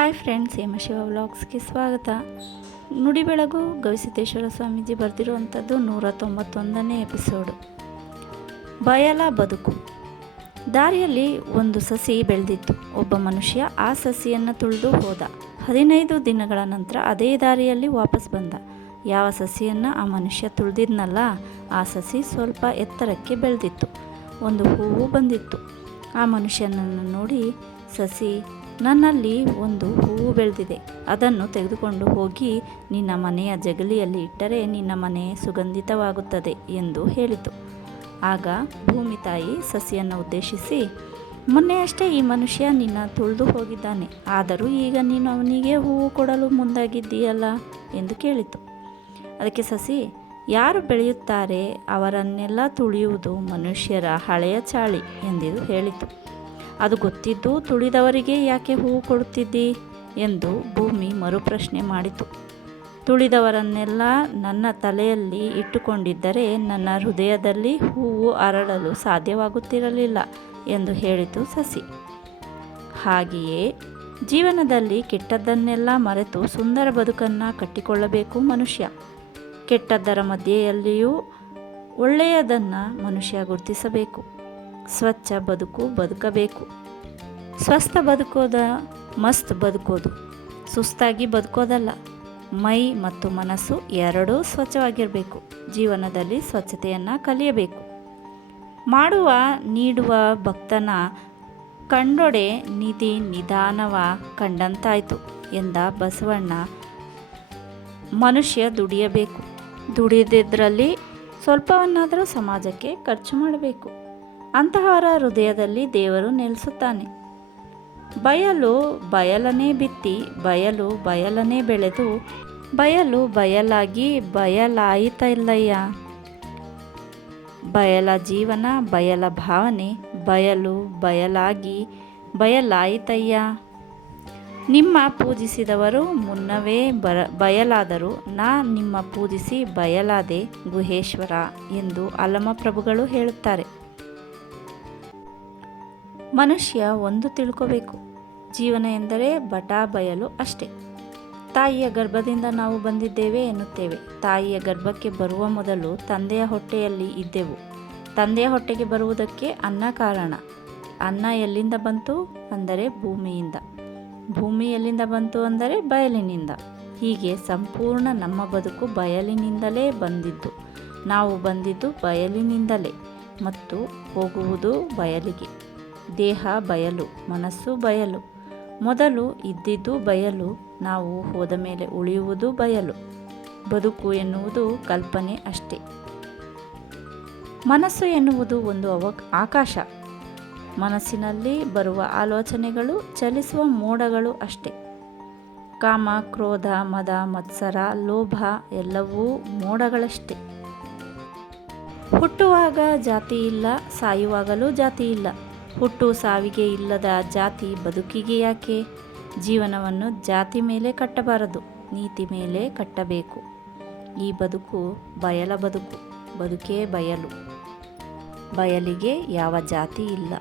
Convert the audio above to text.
Hi friends ಹೇಮಶಿವ ವ್ಲಾಗ್ಸ್ಗೆ ಸ್ವಾಗತ. ನುಡಿ ಬೆಳಗು ಗವಿಸಿದ್ದೇಶ್ವರ ಸ್ವಾಮೀಜಿ ಬರೆದಿರುವಂಥದ್ದು ನೂರ ತೊಂಬತ್ತೊಂದನೇ ಎಪಿಸೋಡು. ಬಯಲ ಬದುಕು. ದಾರಿಯಲ್ಲಿ ಒಂದು ಸಸಿ ಬೆಳೆದಿತ್ತು. ಒಬ್ಬ ಮನುಷ್ಯ ಆ ಸಸಿಯನ್ನು ತುಳಿದು ಹೋದ. ಹದಿನೈದು ದಿನಗಳ ನಂತರ ಅದೇ ದಾರಿಯಲ್ಲಿ ವಾಪಸ್ ಬಂದ. ಯಾವ ಸಸಿಯನ್ನು ಆ ಮನುಷ್ಯ ತುಳಿದಿದ್ನಲ್ಲ, ಆ ಸಸಿ ಸ್ವಲ್ಪ ಎತ್ತರಕ್ಕೆ ಬೆಳೆದಿತ್ತು. ಒಂದು ಹೂವು ಬಂದಿತ್ತು. ಆ ಮನುಷ್ಯನನ್ನು ನೋಡಿ ಸಸಿ ನನ್ನಲ್ಲಿ ಒಂದು ಹೂವು ಬೆಳೆದಿದೆ. ಅದನ್ನು ತೆಗೆದುಕೊಂಡು ಹೋಗಿ ನಿನ್ನ ಮನೆಯ ಜಗಲಿಯಲ್ಲಿ ಇಟ್ಟರೆ ನಿನ್ನ ಮನೆ ಸುಗಂಧಿತವಾಗುತ್ತದೆ ಎಂದು ಹೇಳಿತು. ಆಗ ಭೂಮಿ ತಾಯಿ ಸಸಿಯನ್ನು ಉದ್ದೇಶಿಸಿ, ಮೊನ್ನೆಯಷ್ಟೇ ಈ ಮನುಷ್ಯ ನಿನ್ನ ತುಳಿದು ಹೋಗಿದ್ದಾನೆ. ಆದರೂ ಈಗ ನೀನು ಅವನಿಗೆ ಹೂವು ಕೊಡಲು ಮುಂದಾಗಿದ್ದೀಯಲ್ಲ ಎಂದು ಕೇಳಿತು. ಅದಕ್ಕೆ ಸಸಿ, ಯಾರು ಬೆಳೆಯುತ್ತಾರೆ ಅವರನ್ನೆಲ್ಲ ತುಳಿಯುವುದು ಮನುಷ್ಯರ ಹಳೆಯ ಚಾಳಿ ಎಂದಿದು ಹೇಳಿತು. ಅದು ಗೊತ್ತಿದ್ದು ತುಳಿದವರಿಗೆ ಯಾಕೆ ಹೂವು ಕೊಡುತ್ತಿದ್ದಿ? ಎಂದು ಭೂಮಿ ಮರುಪ್ರಶ್ನೆ ಮಾಡಿತು. ತುಳಿದವರನ್ನೆಲ್ಲ ನನ್ನ ತಲೆಯಲ್ಲಿ ಇಟ್ಟುಕೊಂಡಿದ್ದರೆ ನನ್ನ ಹೃದಯದಲ್ಲಿ ಹೂವು ಅರಳಲು ಸಾಧ್ಯವಾಗುತ್ತಿರಲಿಲ್ಲ ಎಂದು ಹೇಳಿತು ಸಸಿ. ಹಾಗೆಯೇ ಜೀವನದಲ್ಲಿ ಕೆಟ್ಟದ್ದನ್ನೆಲ್ಲ ಮರೆತು ಸುಂದರ ಬದುಕನ್ನು ಕಟ್ಟಿಕೊಳ್ಳಬೇಕು ಮನುಷ್ಯ. ಕೆಟ್ಟದ್ದರ ಮಧ್ಯೆಯಲ್ಲಿಯೂ ಒಳ್ಳೆಯದನ್ನು ಮನುಷ್ಯ ಗುರುತಿಸಬೇಕು. ಸ್ವಚ್ಛ ಬದುಕು ಬದುಕಬೇಕು. ಸ್ವಸ್ಥ ಬದುಕೋದ ಮಸ್ತ್ ಬದುಕೋದು. ಸುಸ್ತಾಗಿ ಬದುಕೋದಲ್ಲ. ಮೈ ಮತ್ತು ಮನಸ್ಸು ಎರಡೂ ಸ್ವಚ್ಛವಾಗಿರಬೇಕು. ಜೀವನದಲ್ಲಿ ಸ್ವಚ್ಛತೆಯನ್ನು ಕಲಿಯಬೇಕು. ಮಾಡುವ, ನೀಡುವ ಭಕ್ತನ ಕಂಡೊಡೆ ನಿಧಿ ನಿಧಾನವ ಕಂಡಂತಾಯಿತು ಎಂದ ಬಸವಣ್ಣ. ಮನುಷ್ಯ ದುಡಿಯಬೇಕು. ದುಡಿದಿದ್ದರಲ್ಲಿ ಸ್ವಲ್ಪವನ್ನಾದರೂ ಸಮಾಜಕ್ಕೆ ಖರ್ಚು ಮಾಡಬೇಕು. ಅಂತಹವರ ಹೃದಯದಲ್ಲಿ ದೇವರು ನೆಲೆಸುತ್ತಾನೆ. ಬಯಲು ಬಯಲನೇ ಬಿತ್ತಿ, ಬಯಲು ಬಯಲನೇ ಬೆಳೆದು, ಬಯಲು ಬಯಲಾಗಿ ಬಯಲಾಯಿತಲ್ಲಯ್ಯ. ಬಯಲ ಜೀವನ, ಬಯಲ ಭಾವನೆ, ಬಯಲು ಬಯಲಾಗಿ ಬಯಲಾಯಿತಯ್ಯ. ನಿಮ್ಮ ಪೂಜಿಸಿದವರು ಮುನ್ನವೇ ಬರ, ಬಯಲಾದರು. ನಾ ನಿಮ್ಮ ಪೂಜಿಸಿ ಬಯಲಾದೆ ಗುಹೇಶ್ವರ ಎಂದು ಅಲಮಪ್ರಭುಗಳು ಹೇಳುತ್ತಾರೆ. ಮನುಷ್ಯ ಒಂದು ತಿಳ್ಕೋಬೇಕು. ಜೀವನ ಎಂದರೆ ಬಟಾ ಬಯಲು ಅಷ್ಟೇ. ತಾಯಿಯ ಗರ್ಭದಿಂದ ನಾವು ಬಂದಿದ್ದೇವೆ ಎನ್ನುತ್ತೇವೆ. ತಾಯಿಯ ಗರ್ಭಕ್ಕೆ ಬರುವ ಮೊದಲು ತಂದೆಯ ಹೊಟ್ಟೆಯಲ್ಲಿ ಇದ್ದೆವು. ತಂದೆಯ ಹೊಟ್ಟೆಗೆ ಬರುವುದಕ್ಕೆ ಅನ್ನ ಕಾರಣ. ಅನ್ನ ಎಲ್ಲಿಂದ ಬಂತು? ಅಂದರೆ ಭೂಮಿಯಿಂದ. ಭೂಮಿ ಎಲ್ಲಿಂದ ಬಂತು ಅಂದರೆ ಬಯಲಿನಿಂದ. ಹೀಗೆ ಸಂಪೂರ್ಣ ನಮ್ಮ ಬದುಕು ಬಯಲಿನಿಂದಲೇ ಬಂದಿದ್ದು. ನಾವು ಬಂದಿದ್ದು ಬಯಲಿನಿಂದಲೇ ಮತ್ತು ಹೋಗುವುದು ಬಯಲಿಗೆ. ದೇಹ ಬಯಲು, ಮನಸ್ಸು ಬಯಲು. ಮೊದಲು ಇದ್ದಿದ್ದು ಬಯಲು, ನಾವು ಹೋದ ಮೇಲೆ ಉಳಿಯುವುದು ಬಯಲು. ಬದುಕು ಎನ್ನುವುದು ಕಲ್ಪನೆ ಅಷ್ಟೇ. ಮನಸ್ಸು ಎನ್ನುವುದು ಒಂದು ಅವ ಆಕಾಶ. ಮನಸ್ಸಿನಲ್ಲಿ ಬರುವ ಆಲೋಚನೆಗಳು ಚಲಿಸುವ ಮೋಡಗಳು ಅಷ್ಟೇ. ಕಾಮ, ಕ್ರೋಧ, ಮದ, ಮತ್ಸರ, ಲೋಭ ಎಲ್ಲವೂ ಮೋಡಗಳಷ್ಟೇ. ಹುಟ್ಟುವಾಗ ಜಾತಿ ಇಲ್ಲ, ಸಾಯುವಾಗಲೂ ಜಾತಿ ಇಲ್ಲ. ಹುಟ್ಟು ಸಾವಿಗೆ ಇಲ್ಲದ ಜಾತಿ ಬದುಕಿಗೆ ಯಾಕೆ? ಜೀವನವನ್ನು ಜಾತಿ ಮೇಲೆ ಕಟ್ಟಬಾರದು, ನೀತಿ ಮೇಲೆ ಕಟ್ಟಬೇಕು. ಈ ಬದುಕು ಬಯಲ ಬದುಕು, ಬದುಕೇ ಬಯಲು. ಬಯಲಿಗೆ ಯಾವ ಜಾತಿ ಇಲ್ಲ.